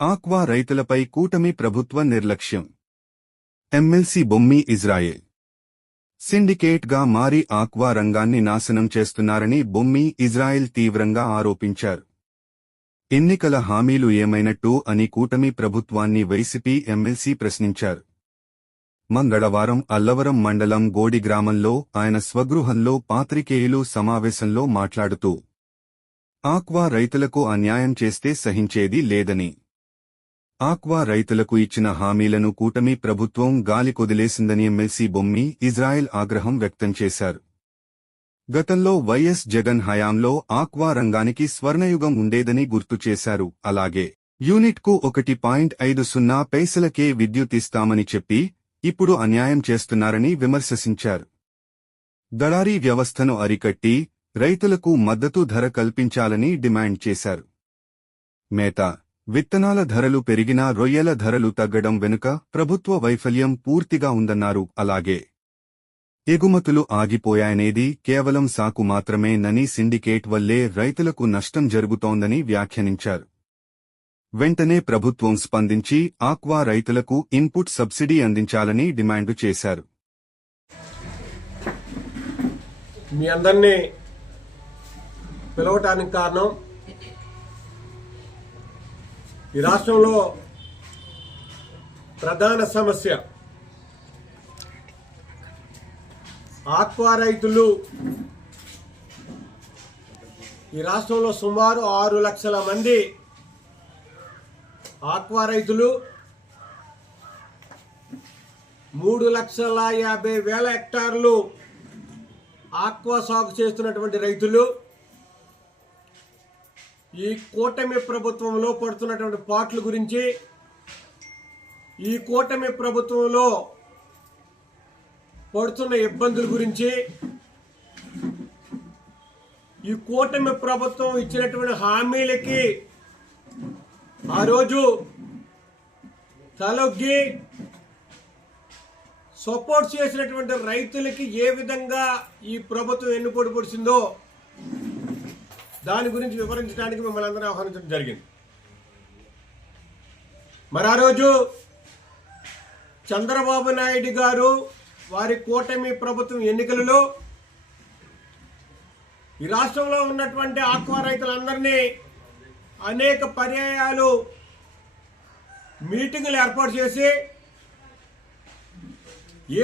Aqua రైతులపై కూటమి ప్రభుత్వ నిర్లక్ష్యం. ఎమ్మెల్సీ బొమ్మి ఇజ్రాయెల్ సిండికేట్గా మారి ఆక్వా రంగాన్ని నాశనం చేస్తున్నారని బొమ్మి ఇజ్రాయెల్ తీవ్రంగా ఆరోపించారు. ఎన్నికల హామీలు ఏమైనట్టు అని కూటమి ప్రభుత్వాన్ని వైసీపీ ఎమ్మెల్సీ ప్రశ్నించారు. మంగళవారం అల్లవరం మండలం గోడి గ్రామంలో ఆయన స్వగృహంలో పాత్రికేయులు సమావేశంలో మాట్లాడుతూ ఆక్వా రైతులకు అన్యాయం చేస్తే సహించేది లేదని, ఆక్వా రైతులకు ఇచ్చిన హామీలను కూటమి ప్రభుత్వం గాలికొదిలేసిందని ఎమ్మెల్సీ బొమ్మి ఇజ్రాయెల్ ఆగ్రహం వ్యక్తం చేశారు. గతంలో వైఎస్ జగన్ హయాంలో ఆక్వా రంగానికి స్వర్ణయుగం ఉండేదని గుర్తు చేశారు. అలాగే యూనిట్కు 1.50 పైసలకే విద్యుత్ ఇస్తామని చెప్పి ఇప్పుడు అన్యాయం చేస్తున్నారని విమర్శించారు. దళారీ వ్యవస్థను అరికట్టి రైతులకు మద్దతు ధర కల్పించాలని డిమాండ్ చేశారు. మేత, విత్తనాల ధరలు పెరిగినా రొయ్యల ధరలు తగ్గడం వెనుక ప్రభుత్వ వైఫల్యం పూర్తిగా ఉందన్నారు. అలాగే ఎగుమతులు ఆగిపోయాయనేది కేవలం సాకు మాత్రమేనని, సిండికేట్ వల్లే రైతులకు నష్టం జరుగుతోందని వ్యాఖ్యానించారు. వెంటనే ప్రభుత్వం స్పందించి ఆక్వా రైతులకు ఇన్పుట్ సబ్సిడీ అందించాలని డిమాండ్ చేశారు. మీ అందరినీ పిలవటానికి కారణం, ఈ రాష్ట్రంలో ప్రధాన సమస్య ఆక్వా రైతులు. ఈ రాష్ట్రంలో సుమారు 6 లక్షల మంది ఆక్వా రైతులు, 3,50,000 హెక్టార్లు ఆక్వా సాగు చేస్తున్నటువంటి రైతులు ఈ కూటమి ప్రభుత్వంలో పడుతున్నటువంటి పాటల గురించి, ఈ కూటమి ప్రభుత్వంలో పడుతున్న ఇబ్బందుల గురించి, ఈ కూటమి ప్రభుత్వం ఇచ్చినటువంటి హామీలకి ఆ రోజు తలొగ్గి సపోర్ట్ చేసినటువంటి రైతులకి ఏ విధంగా ఈ ప్రభుత్వం ఎన్నుపోటు పొడిచిందో దాని గురించి వివరించడానికి మిమ్మల్ని అందరూ ఆహ్వానించడం జరిగింది. మరి ఆ రోజు చంద్రబాబు నాయుడు గారు వారి కూటమి ప్రభుత్వం ఎన్నికలలో ఈ రాష్ట్రంలో ఉన్నటువంటి ఆక్వా రైతులందరినీ అనేక పర్యాయాలు మీటింగులు ఏర్పాటు చేసి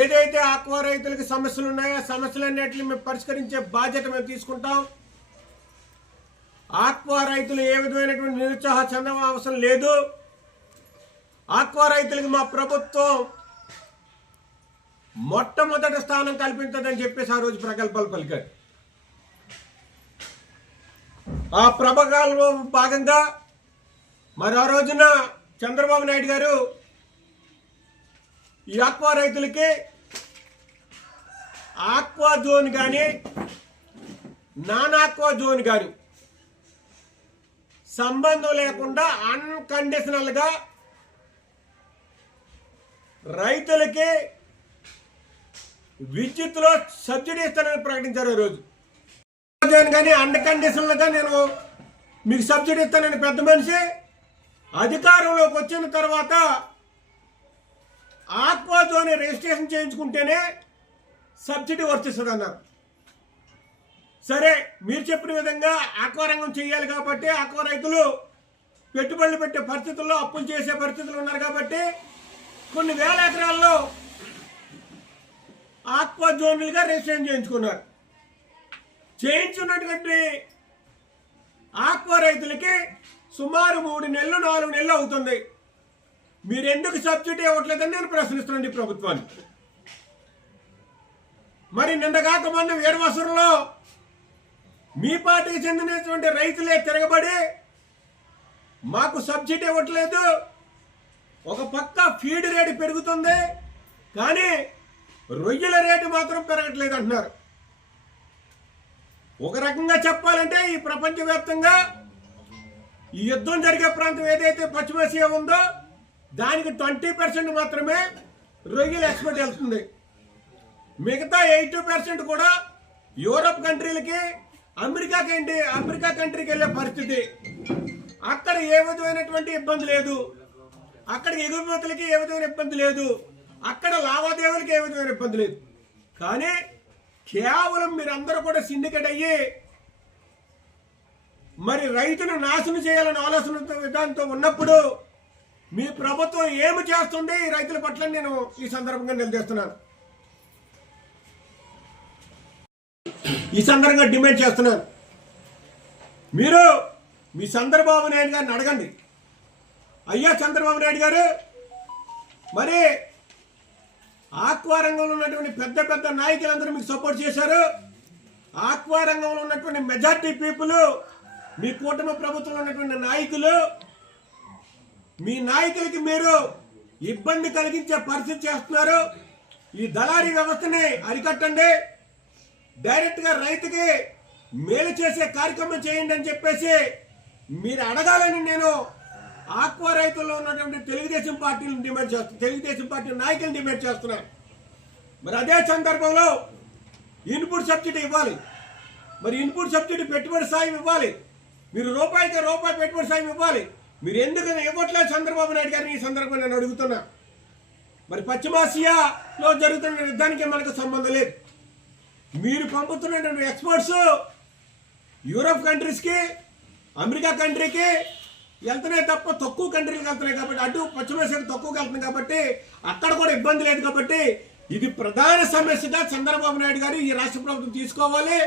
ఏదైతే ఆక్వా రైతులకి సమస్యలు ఉన్నాయో ఆ సమస్యలన్నింటినీ మేము పరిష్కరించే బాధ్యత మేము తీసుకుంటాం, ఆక్వా రైతులు ఏ విధమైనటువంటి నిరుత్సాహ చెందడం అవసరం లేదు, ఆక్వా రైతులకు మా ప్రభుత్వం మొట్టమొదటి స్థానం కల్పించదని చెప్పేసి ఆ రోజు ప్రగల్భాలు పలికారు. ఆ ప్రబకాల్లో భాగంగా మరి ఆ రోజున చంద్రబాబు నాయుడు గారు ఈ ఆక్వా రైతులకి ఆక్వా జోన్ కానీ నాన్ ఆక్వా జోన్ కానీ సంబంధం లేకుండా అన్కండిషనల్గా రైతులకి విద్యుత్తులో సబ్సిడీ ఇస్తానని ప్రకటించారు. ఈ రోజు కానీ అన్కండిషనల్గా నేను మీకు సబ్సిడీ ఇస్తానని పెద్ద మనిషి అధికారంలోకి వచ్చిన తర్వాత ఆక్వా జోన్ రిజిస్ట్రేషన్ చేయించుకుంటేనే సబ్సిడీ వర్తిస్తుంది అన్నారు. సరే, మీరు చెప్పిన విధంగా ఆక్వా రంగం చేయాలి కాబట్టి ఆక్వా రైతులు పెట్టుబడులు పెట్టే పరిస్థితుల్లో అప్పులు చేసే పరిస్థితులు ఉన్నారు కాబట్టి కొన్ని వేల ఎకరాల్లో ఆక్వా జోన్లుగా రిజిస్ట్రేషన్ చేయించుకున్నారు. చేయించున్నటువంటి ఆక్వా రైతులకి సుమారు 3 నెలలు 4 నెలలు అవుతుంది. మీరు ఎందుకు సబ్సిడీ ఇవ్వట్లేదని నేను ప్రశ్నిస్తున్నాను ఈ ప్రభుత్వాన్ని. మరి నిన్నగాక మొన్న వీరవసరంలో మీ పార్టీకి చెందినటువంటి రైతులే తిరగబడి మాకు సబ్సిడీ ఇవ్వట్లేదు, ఒక పక్క ఫీడ్ రేటు పెరుగుతుంది కానీ రొయ్యల రేటు మాత్రం పెరగట్లేదు అంటున్నారు. ఒక రకంగా చెప్పాలంటే ఈ ప్రపంచవ్యాప్తంగా ఈ యుద్ధం జరిగే ప్రాంతం ఏదైతే పశ్చిమాసియా ఉందో దానికి 20% మాత్రమే రొయ్యలు ఎక్స్పోర్ట్ వెళ్తుంది. మిగతా 80% కూడా యూరప్ కంట్రీలకి, అమెరికా కంట్రీకి వెళ్ళే పరిస్థితి. అక్కడ ఏ విధమైనటువంటి ఇబ్బంది లేదు, అక్కడ ఎగుమతులకి ఏ విధమైన ఇబ్బంది లేదు, అక్కడ లావాదేవీలకి ఏ విధమైన ఇబ్బంది లేదు. కానీ కేవలం మీరందరూ కూడా సిండికేట్ అయ్యి మరి రైతును నాశనం చేయాలని ఆలోచన విధానంతో ఉన్నప్పుడు మీ ప్రభుత్వం ఏమి చేస్తుంది ఈ రైతుల పట్ల నేను ఈ సందర్భంగా నిలదీస్తున్నాను. ఈ సందర్భంగా డిమాండ్ చేస్తున్నాను. మీరు మీ చంద్రబాబు నాయుడు గారిని అడగండి. అయ్యా చంద్రబాబు నాయుడు గారు, మరి ఆక్వా రంగంలో ఉన్నటువంటి పెద్ద పెద్ద నాయకులందరూ మీకు సపోర్ట్ చేశారు. ఆక్వా రంగంలో ఉన్నటువంటి మెజార్టీ పీపుల్, మీ కూటమి ప్రభుత్వంలో ఉన్నటువంటి నాయకులు, మీ నాయకులకి మీరు ఇబ్బంది కలిగించే పరిస్థితి చేస్తున్నారు. ఈ దళారీ వ్యవస్థని అరికట్టండి, డైరెక్ట్ గా రైతుకి మేలు చేసే కార్యక్రమం చేయండి అని చెప్పేసి మీరు అడగాలని నేను ఆక్వా రైతుల్లో ఉన్నటువంటి తెలుగుదేశం పార్టీని డిమాండ్ చేస్తున్నాను, తెలుగుదేశం పార్టీ నాయకులను డిమాండ్ చేస్తున్నాను. మరి అదే సందర్భంలో ఇన్పుట్ సబ్సిడీ ఇవ్వాలి, మరి ఇన్పుట్ సబ్సిడీ పెట్టుబడి సాయం ఇవ్వాలి, మీరు రూపాయికి రూపాయి పెట్టుబడి సాయం ఇవ్వాలి. మీరు ఎందుకు ఇవ్వట్లేదు చంద్రబాబు నాయుడు గారిని ఈ సందర్భంగా నేను అడుగుతున్నా. మరి పశ్చిమాసియాలో జరుగుతున్న యుద్ధానికి మనకు సంబంధం లేదు. మీరు పంపుతున్నటువంటి ఎక్స్పోర్ట్స్ యూరోప్ కంట్రీస్కి, అమెరికా కంట్రీకి వెళ్తున్నాయి తప్ప తక్కువ కంట్రీలకు వెళ్తున్నాయి కాబట్టి, అటు పశ్చిమాసియాకు తక్కువగా వెళ్తున్నాయి కాబట్టి అక్కడ కూడా ఇబ్బంది లేదు. కాబట్టి ఇది ప్రధాన సమస్యగా చంద్రబాబు నాయుడు గారు ఈ రాష్ట్ర ప్రభుత్వం తీసుకోవాలి,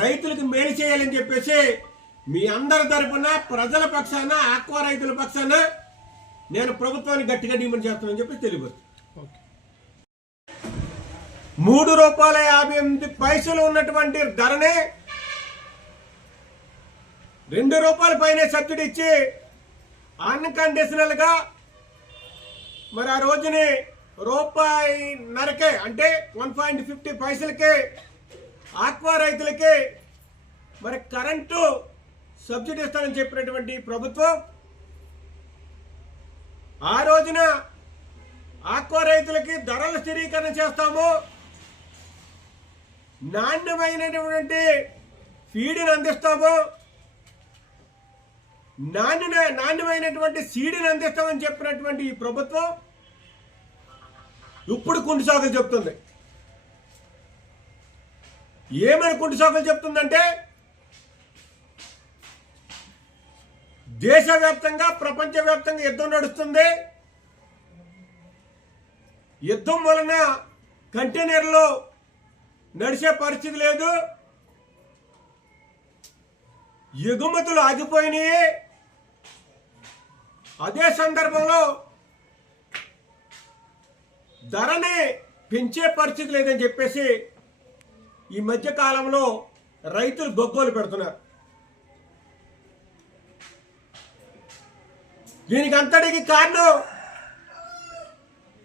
రైతులకు మేలు చేయాలని చెప్పేసి మీ అందరి తరపున ప్రజల పక్షాన, ఆక్వా రైతుల పక్షాన నేను ప్రభుత్వాన్ని గట్టిగా డిమాండ్ చేస్తానని చెప్పి తెలియదు. ₹3.58 ఉన్నటువంటి ధరనే ₹2 పైన సబ్సిడీ ఇచ్చి అన్కండిషనల్ గా మరి ఆ రోజుని ₹1.5 అంటే 1.50 పైసలకి ఆక్వా రైతులకి మరి కరెంటు సబ్సిడీ ఇస్తానని చెప్పినటువంటి ప్రభుత్వం ఆ రోజున ఆక్వా రైతులకి ధరల స్థిరీకరణ చేస్తాము, నాణ్యమైనటువంటి ఫీడ్ని అందిస్తాము, నాణ్యమైనటువంటి సీడ్ని అందిస్తామని చెప్పినటువంటి ఈ ప్రభుత్వం ఇప్పుడు కుంటి సాగులు చెప్తుంది. ఏమని కుంటి సాగులు చెప్తుందంటే, దేశవ్యాప్తంగా ప్రపంచవ్యాప్తంగా యుద్ధం నడుస్తుంది, యుద్ధం వలన కంటైనర్లో నడిచే పరిస్థితి లేదు, ఎగుమతులు ఆగిపోయినాయి. అదే సందర్భంలో ధరని పెంచే పరిస్థితి లేదని చెప్పేసి ఈ మధ్య కాలంలో రైతులు గొగ్గోలు పెడుతున్నారు. దీనికి అంతటికి కారణం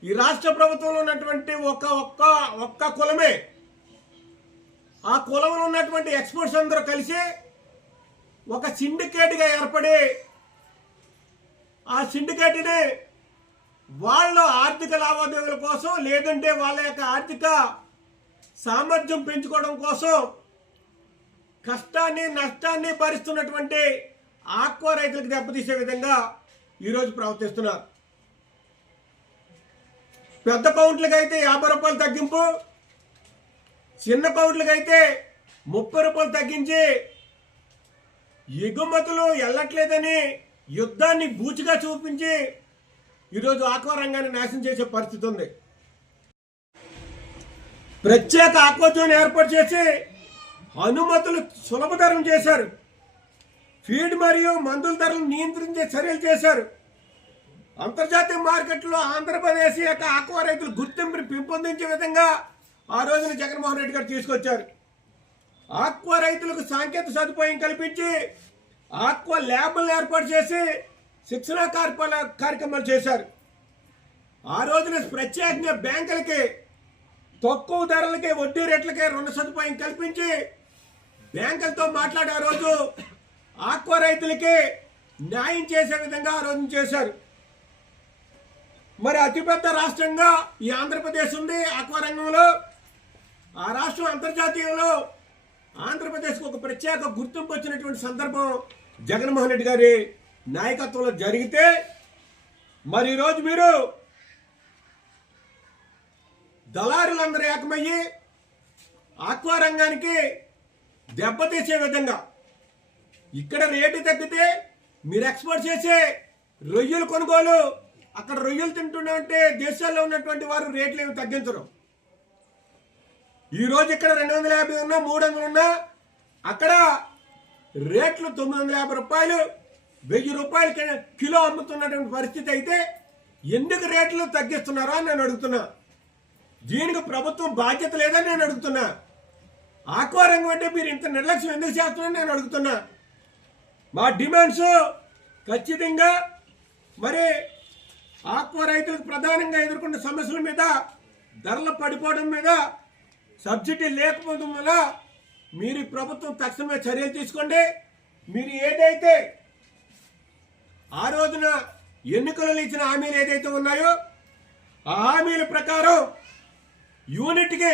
ఈ రాష్ట్ర ప్రభుత్వంలో ఉన్నటువంటి ఒక్క కులమే. ఆ కులంలో ఉన్నటువంటి ఎక్స్పర్ట్స్ అందరూ కలిసి ఒక సిండికేట్గా ఏర్పడి ఆ సిండికేట్ని వాళ్ళ ఆర్థిక లావాదేవీల కోసం, లేదంటే వాళ్ళ యొక్క ఆర్థిక సామర్థ్యం పెంచుకోవడం కోసం కష్టాన్ని నష్టాన్ని భరిస్తున్నటువంటి ఆక్వా రైతులకు దెబ్బతీసే విధంగా ఈరోజు ప్రవర్తిస్తున్నారు. పెద్ద కౌంట్లకి అయితే ₹50 తగ్గింపు, చిన్న కౌంట్లకి అయితే ₹30 తగ్గించి ఎగుమతులు వెళ్ళట్లేదని యుద్ధాన్ని బూచిగా చూపించి ఈరోజు ఆక్వా రంగాన్ని నాశనం చేసే పరిస్థితి ఉంది. ప్రత్యేక ఆక్వా జోన్ ఏర్పాటు చేసి అనుమతులు సులభతరం చేశారు, ఫీడ్ మరియు మందుల ధరలు నియంత్రించే చర్యలు చేశారు. అంతర్జాతీయ మార్కెట్లో ఆంధ్రప్రదేశ్ యొక్క ఆక్వా రైతులు గుర్తింపుని పెంపొందించే విధంగా ఆ రోజున జగన్మోహన్ రెడ్డి గారు తీసుకొచ్చారు. ఆక్వా రైతులకు సాంకేతిక సదుపాయం కల్పించి ఆక్వా ల్యాబ్లను ఏర్పాటు చేసి శిక్షణా కార్యక్రమాలు చేశారు. ఆ రోజున ప్రత్యేకంగా బ్యాంకులకి తక్కువ ధరలకి, వడ్డీ రేట్లకి రుణ సదుపాయం కల్పించి బ్యాంకులతో మాట్లాడే ఆ రోజు ఆక్వా రైతులకి న్యాయం చేసే విధంగా ఆ రోజు చేశారు. మరి అతిపెద్ద రాష్ట్రంగా ఈ ఆంధ్రప్రదేశ్ ఉంది ఆక్వా రంగంలో. ఆ రాష్ట్రం అంతర్జాతీయంలో ఆంధ్రప్రదేశ్కు ఒక ప్రత్యేక గుర్తింపు వచ్చినటువంటి సందర్భం జగన్మోహన్ రెడ్డి గారి నాయకత్వంలో జరిగితే మరి ఈరోజు మీరు దళారులందరూ ఏకమయ్యి ఆక్వా రంగానికి దెబ్బతీసే విధంగా ఇక్కడ రేటు తగ్గితే మీరు ఎక్స్పోర్ట్ చేసే రొయ్యలు కొనుగోలు అక్కడ రొయ్యలు తింటున్నామంటే దేశాల్లో ఉన్నటువంటి వారు రేట్లు ఏమి తగ్గించరు. ఈరోజు ఇక్కడ 250 ఉన్నా 300 ఉన్నా అక్కడ రేట్లు 950 రూపాయలు 1000 రూపాయలు కిలో అమ్ముతున్నటువంటి పరిస్థితి అయితే ఎందుకు రేట్లు తగ్గిస్తున్నారో అని నేను అడుగుతున్నా. దీనికి ప్రభుత్వం బాధ్యత లేదని నేను అడుగుతున్నా. ఆక్వా రంగం అంటే మీరు ఇంత నిర్లక్ష్యం ఎందుకు చేస్తున్నారని నేను అడుగుతున్నా. మా డిమాండ్స్ ఖచ్చితంగా మరి ఆక్వా రైతులకు ప్రధానంగా ఎదుర్కొన్న సమస్యల మీద, ధరలు పడిపోవడం మీద, సబ్సిడీ లేకపోవడం వల్ల మీరు ప్రభుత్వం తక్షణమే చర్యలు తీసుకోండి. మీరు ఏదైతే ఆ రోజున ఎన్నికలలో ఇచ్చిన హామీలు ఏదైతే ఉన్నాయో ఆ హామీల ప్రకారం యూనిట్కి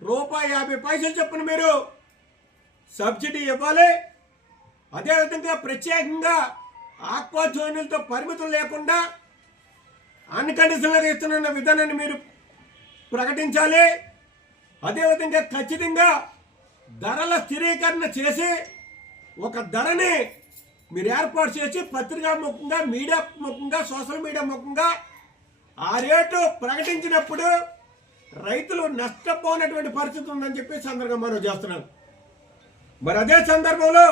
₹50 చొప్పున మీరు సబ్సిడీ ఇవ్వాలి. అదేవిధంగా ప్రత్యేకంగా ఆక్వా జోన్లతో పరిమితులు లేకుండా అన్కండిషనల్గా ఇస్తున్న విధానాన్ని మీరు ప్రకటించాలి. అదేవిధంగా ఖచ్చితంగా ధరల స్థిరీకరణ చేసి ఒక ధరని మీరు ఏర్పాటు చేసి పత్రికా ముఖంగా, మీడియా ముఖంగా, సోషల్ మీడియా ముఖంగా ఆ రేటు ప్రకటించినప్పుడు రైతులు నష్టపోయినటువంటి పరిస్థితి ఉందని చెప్పి సందర్భంగా మనం చేస్తున్నాం. మరి అదే సందర్భంలో